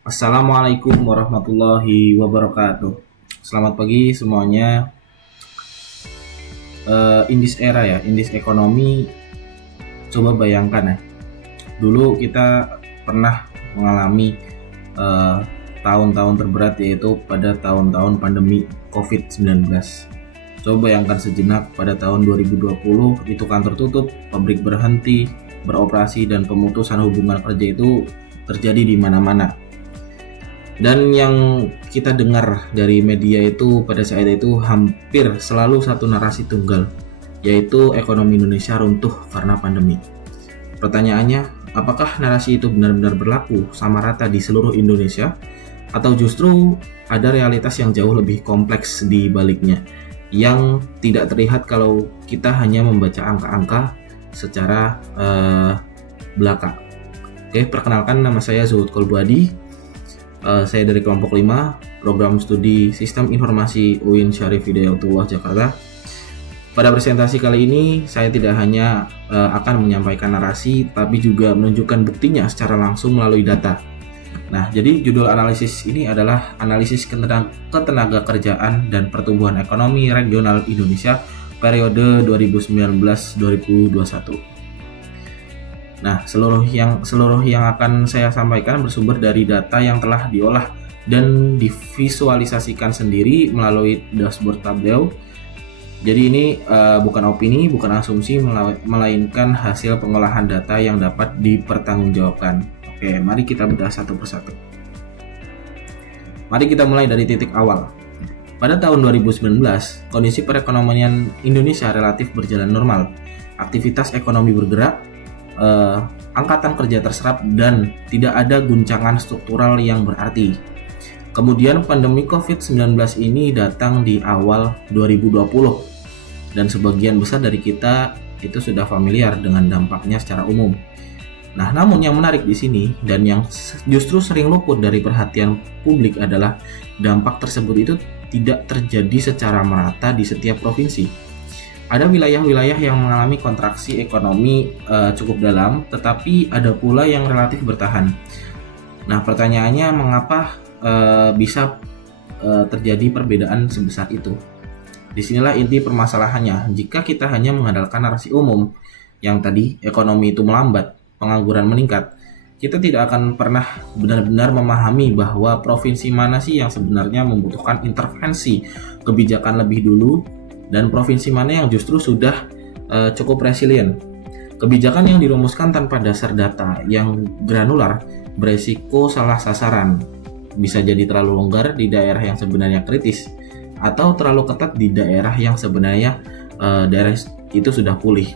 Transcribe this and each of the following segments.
Assalamualaikum warahmatullahi wabarakatuh. Selamat pagi semuanya. In this era ya, in this ekonomi, coba bayangkan ya. Dulu kita pernah mengalami eh, tahun-tahun terberat, yaitu pada tahun-tahun pandemi COVID-19. Coba bayangkan sejenak, pada tahun 2020 itu kantor tutup, pabrik berhenti beroperasi, dan pemutusan hubungan kerja itu terjadi di mana-mana. Dan yang kita dengar dari media itu pada saat itu hampir selalu satu narasi tunggal, yaitu ekonomi Indonesia runtuh karena pandemi. Pertanyaannya, apakah narasi itu benar-benar berlaku sama rata di seluruh Indonesia, atau justru ada realitas yang jauh lebih kompleks di baliknya, yang tidak terlihat kalau kita hanya membaca angka-angka secara belaka. Oke, perkenalkan, nama saya Zuhud Kolbuadi. Saya dari kelompok 5, program studi Sistem Informasi UIN Syarif Hidayatullah Jakarta. Pada presentasi kali ini, saya tidak hanya akan menyampaikan narasi, tapi juga menunjukkan buktinya secara langsung melalui data. Nah, jadi judul analisis ini adalah Analisis Ketenaga Kerjaan dan Pertumbuhan Ekonomi Regional Indonesia periode 2019-2021. Nah, seluruh yang akan saya sampaikan bersumber dari data yang telah diolah dan divisualisasikan sendiri melalui dashboard Tableau. Jadi ini bukan opini, bukan asumsi, melainkan hasil pengolahan data yang dapat dipertanggungjawabkan. Oke, mari kita bedah satu persatu. Mari kita mulai dari titik awal. Pada tahun 2019, kondisi perekonomian Indonesia relatif berjalan normal. Aktivitas ekonomi bergerak, angkatan kerja terserap, dan tidak ada guncangan struktural yang berarti. Kemudian pandemi COVID-19 ini datang di awal 2020, dan sebagian besar dari kita itu sudah familiar dengan dampaknya secara umum. Nah, namun yang menarik di sini dan yang justru sering luput dari perhatian publik adalah dampak tersebut itu tidak terjadi secara merata di setiap provinsi. Ada wilayah-wilayah yang mengalami kontraksi ekonomi cukup dalam, tetapi ada pula yang relatif bertahan. Nah, pertanyaannya, mengapa bisa terjadi perbedaan sebesar itu? Disinilah inti permasalahannya. Jika kita hanya mengandalkan narasi umum yang tadi, ekonomi itu melambat, pengangguran meningkat, kita tidak akan pernah benar-benar memahami bahwa provinsi mana sih yang sebenarnya membutuhkan intervensi kebijakan lebih dulu, dan provinsi mana yang justru sudah cukup resilient. Kebijakan yang dirumuskan tanpa dasar data yang granular beresiko salah sasaran. Bisa jadi terlalu longgar di daerah yang sebenarnya kritis, atau terlalu ketat di daerah yang sebenarnya daerah itu sudah pulih.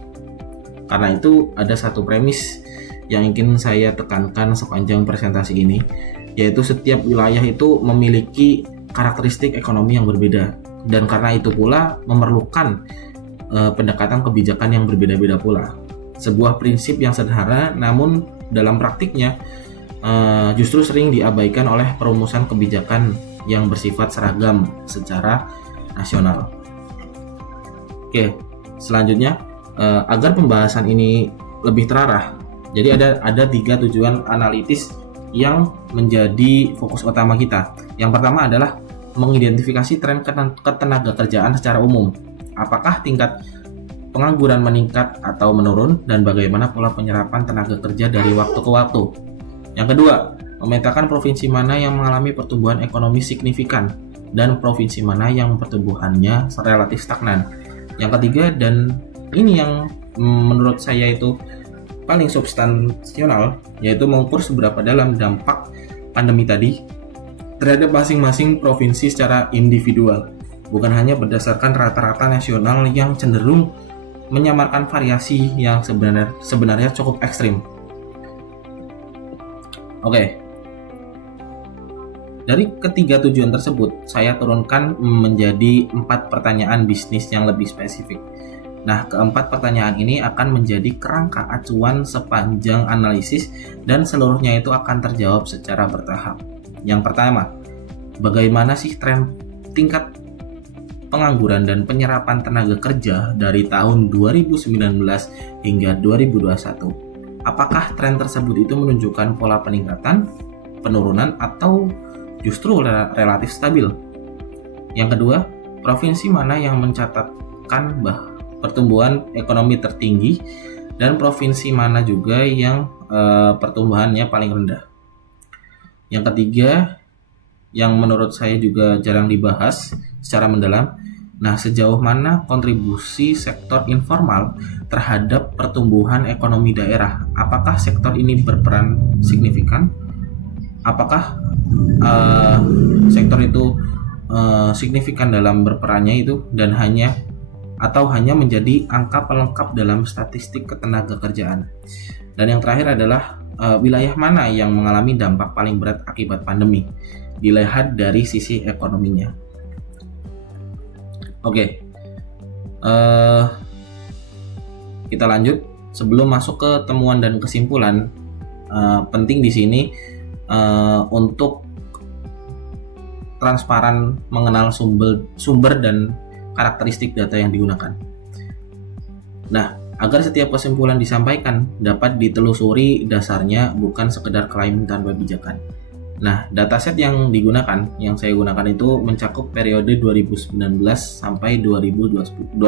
Karena itu ada satu premis yang ingin saya tekankan sepanjang presentasi ini, yaitu setiap wilayah itu memiliki karakteristik ekonomi yang berbeda, dan karena itu pula memerlukan pendekatan kebijakan yang berbeda-beda pula. Sebuah prinsip yang sederhana, namun dalam praktiknya justru sering diabaikan oleh perumusan kebijakan yang bersifat seragam secara nasional. Oke, selanjutnya agar pembahasan ini lebih terarah, jadi ada 3 tujuan analitis yang menjadi fokus utama kita. Yang pertama adalah mengidentifikasi tren ketenaga kerjaan secara umum. Apakah tingkat pengangguran meningkat atau menurun, dan bagaimana pola penyerapan tenaga kerja dari waktu ke waktu. Yang kedua, memetakan provinsi mana yang mengalami pertumbuhan ekonomi signifikan dan provinsi mana yang pertumbuhannya relatif stagnan. Yang ketiga, dan ini yang menurut saya itu paling substansial, yaitu mengukur seberapa dalam dampak pandemi tadi terhadap masing-masing provinsi secara individual, bukan hanya berdasarkan rata-rata nasional yang cenderung menyamarkan variasi yang sebenarnya cukup ekstrim. Oke, dari ketiga tujuan tersebut, saya turunkan menjadi 4 pertanyaan bisnis yang lebih spesifik. Nah, keempat pertanyaan ini akan menjadi kerangka acuan sepanjang analisis, dan seluruhnya itu akan terjawab secara bertahap. Yang pertama, bagaimana sih tren tingkat pengangguran dan penyerapan tenaga kerja dari tahun 2019 hingga 2021? Apakah tren tersebut itu menunjukkan pola peningkatan, penurunan atau justru relatif stabil. Yang kedua, provinsi mana yang mencatatkan pertumbuhan ekonomi tertinggi dan provinsi mana juga yang pertumbuhannya paling rendah. Yang ketiga, yang menurut saya juga jarang dibahas secara mendalam, nah sejauh mana kontribusi sektor informal terhadap pertumbuhan ekonomi daerah? Apakah sektor ini berperan signifikan? Apakah sektor itu signifikan dalam berperannya itu dan hanya menjadi angka pelengkap dalam statistik ketenagakerjaan? Dan yang terakhir adalah wilayah mana yang mengalami dampak paling berat akibat pandemi, dilihat dari sisi ekonominya. Oke, kita lanjut. Sebelum masuk ke temuan dan kesimpulan, penting di sini untuk transparan mengenal sumber dan karakteristik data yang digunakan. Nah, agar setiap kesimpulan disampaikan dapat ditelusuri dasarnya, bukan sekedar klaim tanpa pijakan. Nah, dataset yang saya gunakan itu mencakup periode 2019 sampai 2021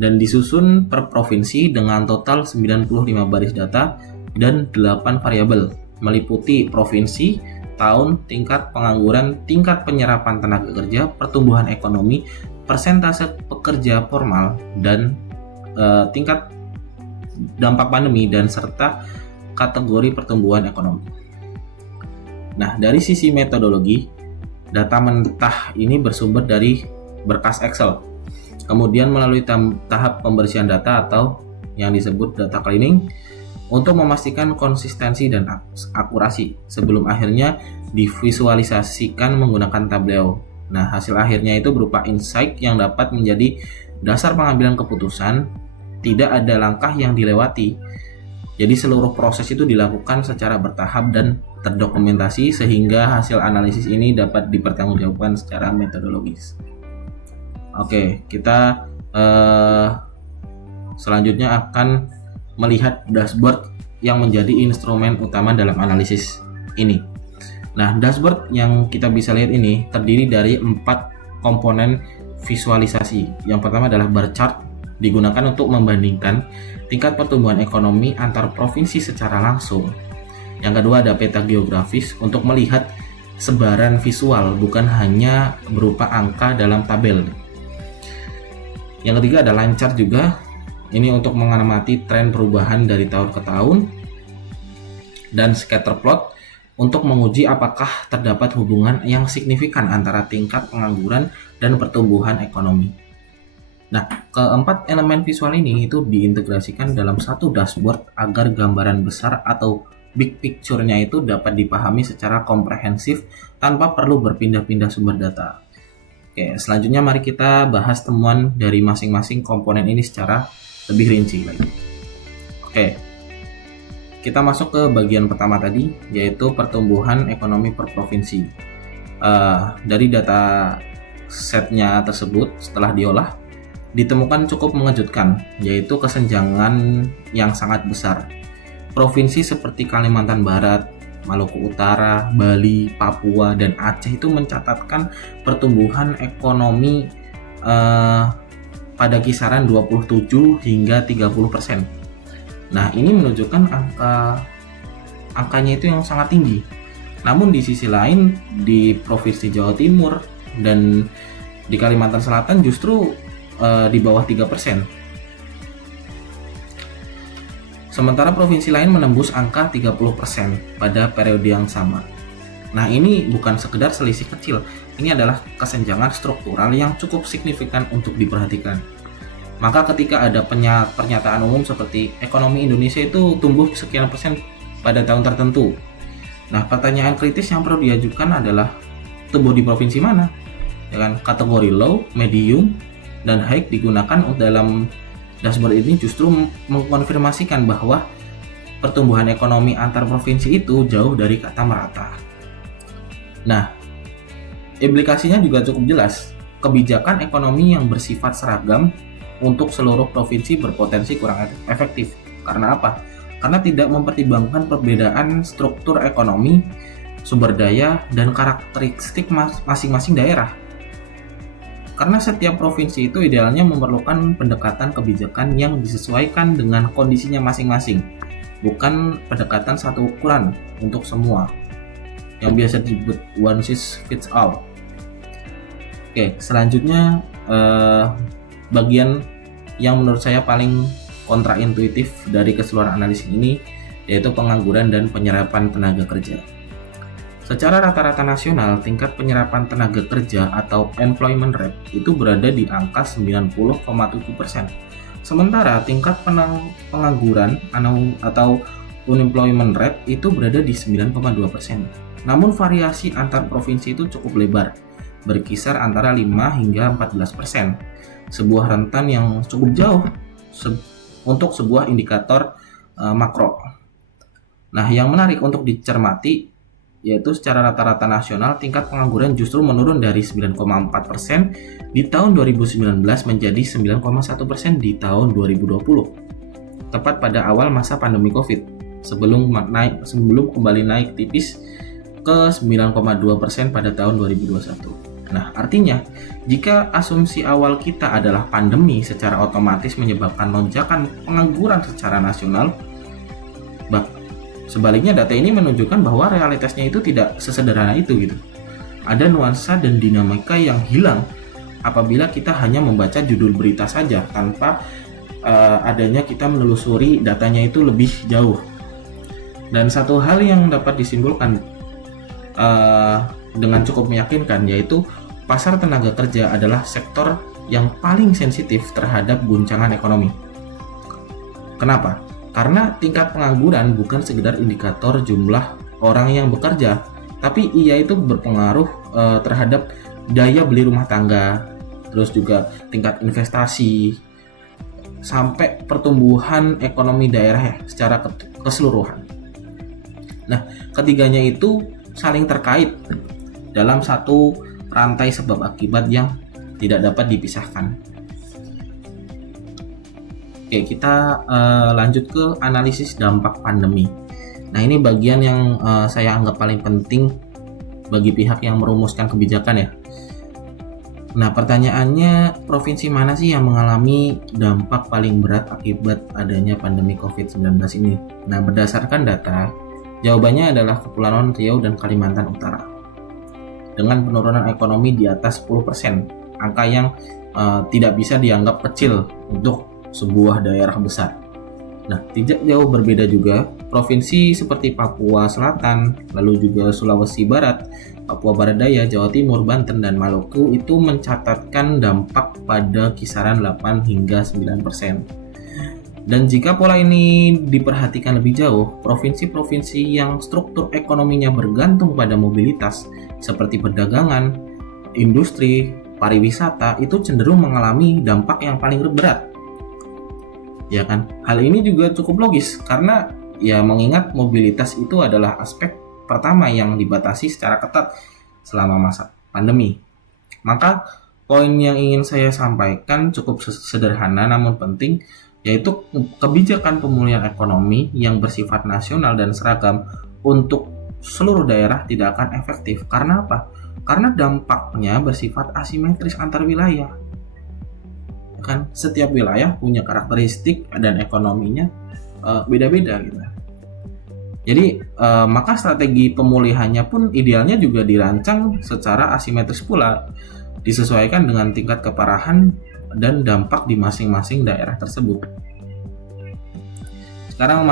dan disusun per provinsi dengan total 95 baris data dan 8 variabel, meliputi provinsi, tahun, tingkat pengangguran, tingkat penyerapan tenaga kerja, pertumbuhan ekonomi, persentase pekerja formal, dan tingkat dampak pandemi, dan serta kategori pertumbuhan ekonomi. Nah, dari sisi metodologi, data mentah ini bersumber dari berkas Excel, kemudian melalui tahap pembersihan data atau yang disebut data cleaning untuk memastikan konsistensi dan akurasi sebelum akhirnya divisualisasikan menggunakan Tableau. Nah, hasil akhirnya itu berupa insight yang dapat menjadi dasar pengambilan keputusan. Tidak ada langkah yang dilewati. Jadi seluruh proses itu dilakukan secara bertahap dan terdokumentasi sehingga hasil analisis ini dapat dipertanggungjawabkan secara metodologis. Oke, kita selanjutnya akan melihat dashboard yang menjadi instrumen utama dalam analisis ini. Nah, dashboard yang kita bisa lihat ini terdiri dari 4 komponen visualisasi. Yang pertama adalah bar chart, digunakan untuk membandingkan tingkat pertumbuhan ekonomi antar provinsi secara langsung. Yang kedua ada peta geografis untuk melihat sebaran visual, bukan hanya berupa angka dalam tabel. Yang ketiga ada line chart juga, ini untuk mengamati tren perubahan dari tahun ke tahun. Dan scatter plot untuk menguji apakah terdapat hubungan yang signifikan antara tingkat pengangguran dan pertumbuhan ekonomi. Nah, keempat elemen visual ini itu diintegrasikan dalam satu dashboard agar gambaran besar atau big picture-nya itu dapat dipahami secara komprehensif tanpa perlu berpindah-pindah sumber data. Oke, selanjutnya mari kita bahas temuan dari masing-masing komponen ini secara lebih rinci lagi. Oke, kita masuk ke bagian pertama tadi, yaitu pertumbuhan ekonomi per provinsi. Dari data setnya tersebut setelah diolah, ditemukan cukup mengejutkan, yaitu kesenjangan yang sangat besar. Provinsi seperti Kalimantan Barat, Maluku Utara, Bali, Papua, dan Aceh itu mencatatkan pertumbuhan ekonomi pada kisaran 27 hingga 30%. Nah, ini menunjukkan angkanya itu yang sangat tinggi. Namun di sisi lain, di Provinsi Jawa Timur dan di Kalimantan Selatan justru di bawah 3%. Sementara provinsi lain menembus angka 30% pada periode yang sama. Nah, ini bukan sekedar selisih kecil, ini adalah kesenjangan struktural yang cukup signifikan untuk diperhatikan. Maka ketika ada pernyataan umum seperti ekonomi Indonesia itu tumbuh sekian persen pada tahun tertentu. Nah, pertanyaan kritis yang perlu diajukan adalah tumbuh di provinsi mana? Ya kan, kategori low, medium, dan high digunakan dalam dashboard ini justru mengkonfirmasikan bahwa pertumbuhan ekonomi antar provinsi itu jauh dari kata merata. Nah, implikasinya juga cukup jelas. Kebijakan ekonomi yang bersifat seragam untuk seluruh provinsi berpotensi kurang efektif. Karena apa? karena tidak mempertimbangkan perbedaan struktur ekonomi, sumber daya, dan karakteristik masing-masing daerah. Karena setiap provinsi itu idealnya memerlukan pendekatan kebijakan yang disesuaikan dengan kondisinya masing-masing, bukan pendekatan satu ukuran untuk semua, yang biasa disebut one size fits all. Oke, selanjutnya bagian yang menurut saya paling kontraintuitif dari keseluruhan analisis ini, yaitu pengangguran dan penyerapan tenaga kerja. Secara rata-rata nasional, tingkat penyerapan tenaga kerja atau employment rate itu berada di angka 90,7%. Sementara tingkat pengangguran atau unemployment rate itu berada di 9,2%. Namun variasi antar provinsi itu cukup lebar, berkisar antara 5 hingga 14%. Sebuah rentan yang cukup jauh untuk sebuah indikator makro. Nah, yang menarik untuk dicermati yaitu secara rata-rata nasional tingkat pengangguran justru menurun dari 9,4% di tahun 2019 menjadi 9,1% di tahun 2020, tepat pada awal masa pandemi COVID, sebelum kembali naik tipis ke 9,2% pada tahun 2021. Nah, artinya jika asumsi awal kita adalah pandemi secara otomatis menyebabkan lonjakan pengangguran secara nasional, sebaliknya data ini menunjukkan bahwa realitasnya itu tidak sesederhana itu gitu. Ada nuansa dan dinamika yang hilang apabila kita hanya membaca judul berita saja tanpa adanya kita menelusuri datanya itu lebih jauh. Dan satu hal yang dapat disimpulkan dengan cukup meyakinkan yaitu pasar tenaga kerja adalah sektor yang paling sensitif terhadap guncangan ekonomi. Kenapa? Karena tingkat pengangguran bukan sekedar indikator jumlah orang yang bekerja, tapi ia itu berpengaruh terhadap daya beli rumah tangga, terus juga tingkat investasi, sampai pertumbuhan ekonomi daerah secara keseluruhan. Nah, ketiganya itu saling terkait dalam satu rantai sebab akibat yang tidak dapat dipisahkan. Oke, kita lanjut ke analisis dampak pandemi. Nah, ini bagian yang saya anggap paling penting bagi pihak yang merumuskan kebijakan ya. Nah, pertanyaannya, provinsi mana sih yang mengalami dampak paling berat akibat adanya pandemi COVID-19 ini? Nah, berdasarkan data, jawabannya adalah Kepulauan Riau dan Kalimantan Utara, dengan penurunan ekonomi di atas 10%, angka yang tidak bisa dianggap kecil untuk sebuah daerah besar. Nah, tidak jauh berbeda juga provinsi seperti Papua Selatan, lalu juga Sulawesi Barat, Papua Barat Daya, Jawa Timur, Banten, dan Maluku itu mencatatkan dampak pada kisaran 8 hingga 9%. Dan jika pola ini diperhatikan lebih jauh, provinsi-provinsi yang struktur ekonominya bergantung pada mobilitas seperti perdagangan, industri, pariwisata itu cenderung mengalami dampak yang paling berat. Ya kan? Hal ini juga cukup logis karena ya mengingat mobilitas itu adalah aspek pertama yang dibatasi secara ketat selama masa pandemi. Maka poin yang ingin saya sampaikan cukup sederhana namun penting, yaitu kebijakan pemulihan ekonomi yang bersifat nasional dan seragam untuk seluruh daerah tidak akan efektif. Karena apa? Karena dampaknya bersifat asimetris antar wilayah. Kan setiap wilayah punya karakteristik dan ekonominya beda-beda gitu. Jadi maka strategi pemulihannya pun idealnya juga dirancang secara asimetris pula, disesuaikan dengan tingkat keparahan dan dampak di masing-masing daerah tersebut. Sekarang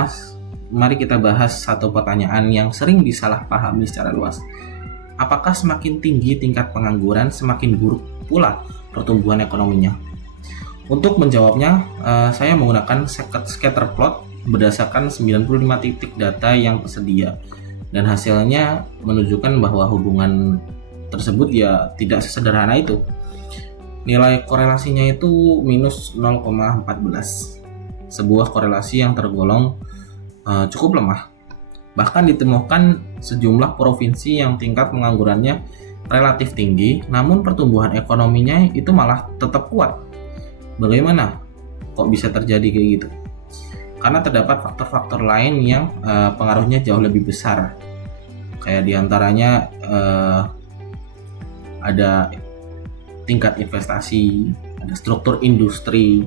mari kita bahas satu pertanyaan yang sering disalahpahami secara luas. Apakah semakin tinggi tingkat pengangguran, semakin buruk pula pertumbuhan ekonominya? Untuk menjawabnya, saya menggunakan scatter plot berdasarkan 95 titik data yang tersedia. Dan hasilnya menunjukkan bahwa hubungan tersebut ya tidak sesederhana itu. Nilai korelasinya itu minus 0,14. Sebuah korelasi yang tergolong cukup lemah. Bahkan ditemukan sejumlah provinsi yang tingkat penganggurannya relatif tinggi, namun pertumbuhan ekonominya itu malah tetap kuat. Bagaimana kok bisa terjadi kayak gitu? karena terdapat faktor-faktor lain yang pengaruhnya jauh lebih besar. Kayak diantaranya ada tingkat investasi, ada struktur industri,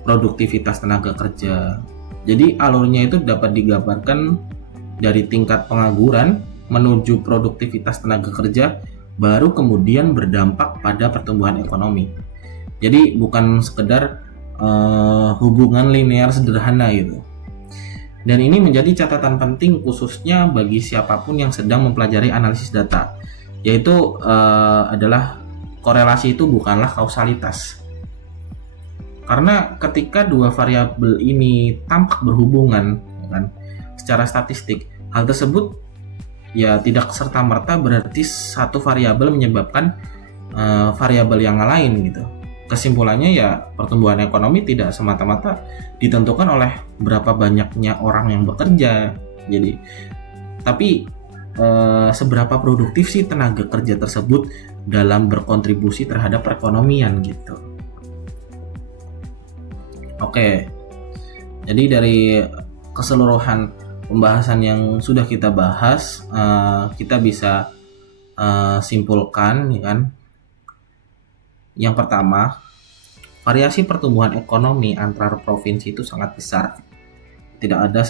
produktivitas tenaga kerja. Jadi alurnya itu dapat digambarkan dari tingkat pengangguran menuju produktivitas tenaga kerja, baru kemudian berdampak pada pertumbuhan ekonomi. Jadi bukan sekedar hubungan linear sederhana gitu. Dan ini menjadi catatan penting khususnya bagi siapapun yang sedang mempelajari analisis data, yaitu adalah korelasi itu bukanlah kausalitas. Karena ketika dua variabel ini tampak berhubungan, kan, secara statistik, hal tersebut ya tidak serta-merta berarti satu variabel menyebabkan variabel yang lain gitu. Kesimpulannya ya pertumbuhan ekonomi tidak semata-mata ditentukan oleh berapa banyaknya orang yang bekerja. Jadi, tapi seberapa produktif sih tenaga kerja tersebut dalam berkontribusi terhadap perekonomian gitu. Oke, jadi dari keseluruhan pembahasan yang sudah kita bahas, kita bisa simpulkan, ya kan? Yang pertama, variasi pertumbuhan ekonomi antar provinsi itu sangat besar. Tidak ada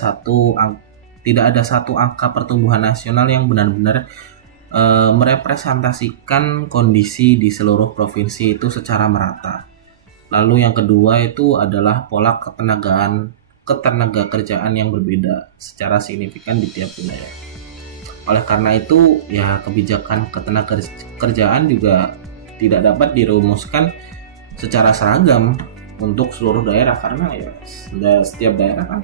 satu angka pertumbuhan nasional yang benar-benar merepresentasikan kondisi di seluruh provinsi itu secara merata. Lalu yang kedua itu adalah pola ketenaga kerjaan yang berbeda secara signifikan di tiap wilayah. Oleh karena itu, ya kebijakan ketenaga kerjaan juga tidak dapat dirumuskan secara seragam untuk seluruh daerah, karena ya setiap daerah kan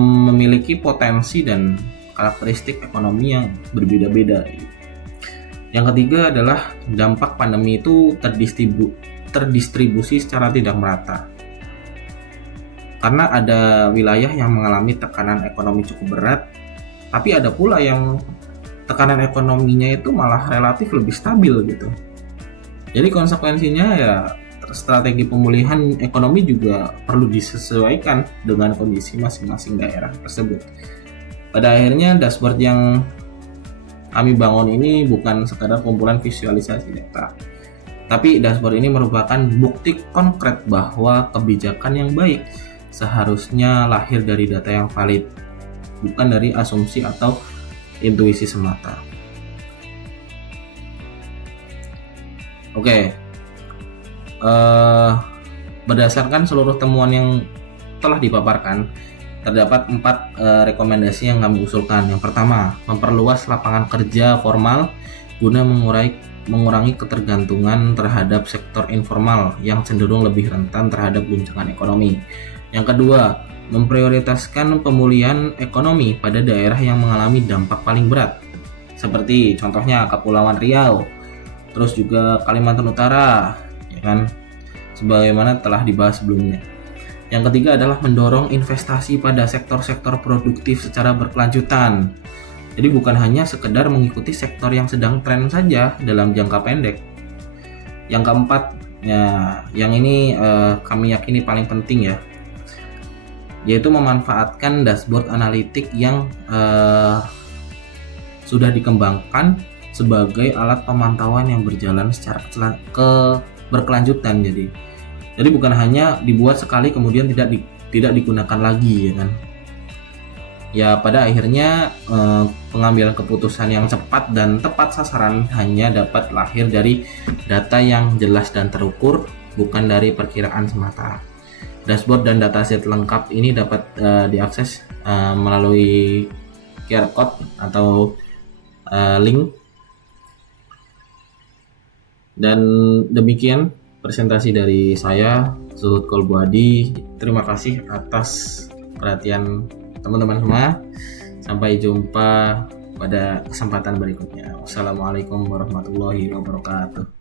memiliki potensi dan karakteristik ekonomi yang berbeda-beda. Yang ketiga adalah dampak pandemi itu terdistribusi secara tidak merata, karena ada wilayah yang mengalami tekanan ekonomi cukup berat, tapi ada pula yang tekanan ekonominya itu malah relatif lebih stabil gitu. Jadi konsekuensinya ya strategi pemulihan ekonomi juga perlu disesuaikan dengan kondisi masing-masing daerah tersebut. Pada akhirnya dashboard yang kami bangun ini bukan sekadar kumpulan visualisasi data, tapi dashboard ini merupakan bukti konkret bahwa kebijakan yang baik seharusnya lahir dari data yang valid, bukan dari asumsi atau intuisi semata. Oke, berdasarkan seluruh temuan yang telah dipaparkan, terdapat 4 rekomendasi yang kami usulkan. Yang pertama, memperluas lapangan kerja formal guna mengurangi ketergantungan terhadap sektor informal yang cenderung lebih rentan terhadap guncangan ekonomi. Yang kedua, memprioritaskan pemulihan ekonomi pada daerah yang mengalami dampak paling berat, seperti contohnya Kepulauan Riau, terus juga Kalimantan Utara, ya kan, sebagaimana telah dibahas sebelumnya. Yang ketiga adalah mendorong investasi pada sektor-sektor produktif secara berkelanjutan. Jadi bukan hanya sekedar mengikuti sektor yang sedang tren saja dalam jangka pendek. Yang keempat, ya, yang ini kami yakini paling penting ya, yaitu memanfaatkan dashboard analitik yang sudah dikembangkan sebagai alat pemantauan yang berjalan secara berkelanjutan. Jadi bukan hanya dibuat sekali kemudian tidak digunakan lagi, ya kan. Ya pada akhirnya pengambilan keputusan yang cepat dan tepat sasaran hanya dapat lahir dari data yang jelas dan terukur, bukan dari perkiraan semata. Dashboard dan dataset lengkap ini dapat diakses melalui QR code atau link. Dan demikian presentasi dari saya, Zuhud Kolbuadi. Terima kasih atas perhatian teman-teman semua. Sampai jumpa pada kesempatan berikutnya. Wassalamualaikum warahmatullahi wabarakatuh.